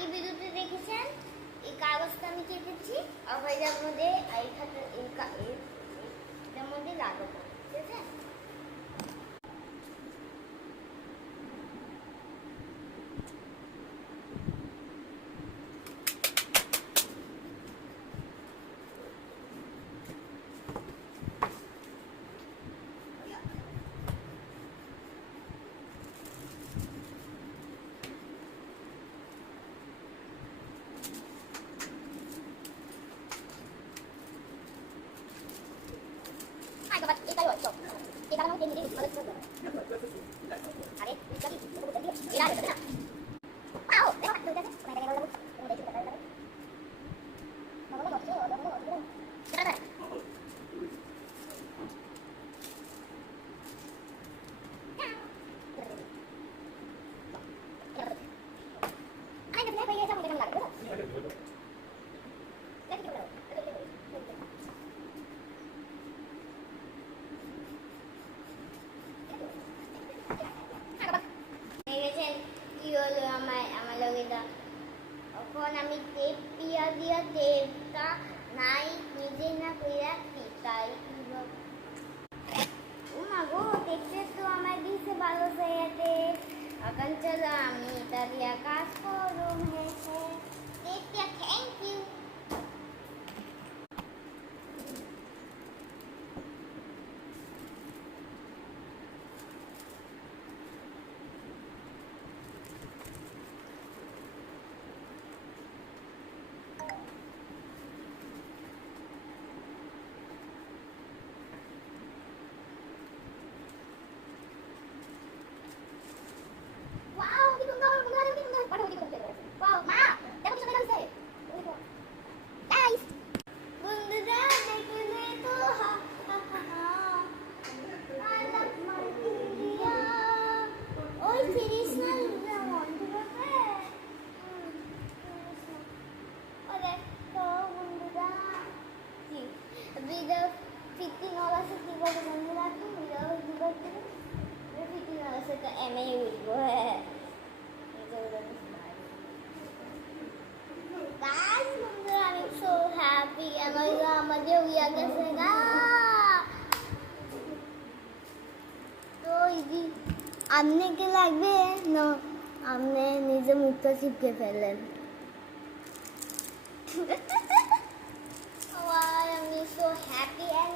আগে ভিডিওতে দেখেছেন এই কাগজটা আমি কেটেছি আর এটার মধ্যে এটার মধ্যে লাগাবো, ঠিক আছে? এখন আমি টেপ দিয়া টেপটা নাই নিজে না কইরা পিকাই গো টেপে তো আমার দিছে ভালো জায়গাতে। এখন চলো আমি এটা দিয়া কাজ করুম। টেপ দিয়া থ্যাংক ইউ। আমাদের উইয়া গেছে না তো ইজি। আপনি কি লাগবে না আপনি নিজে মুখটা চিপকে ফেলেন। আমি so happy and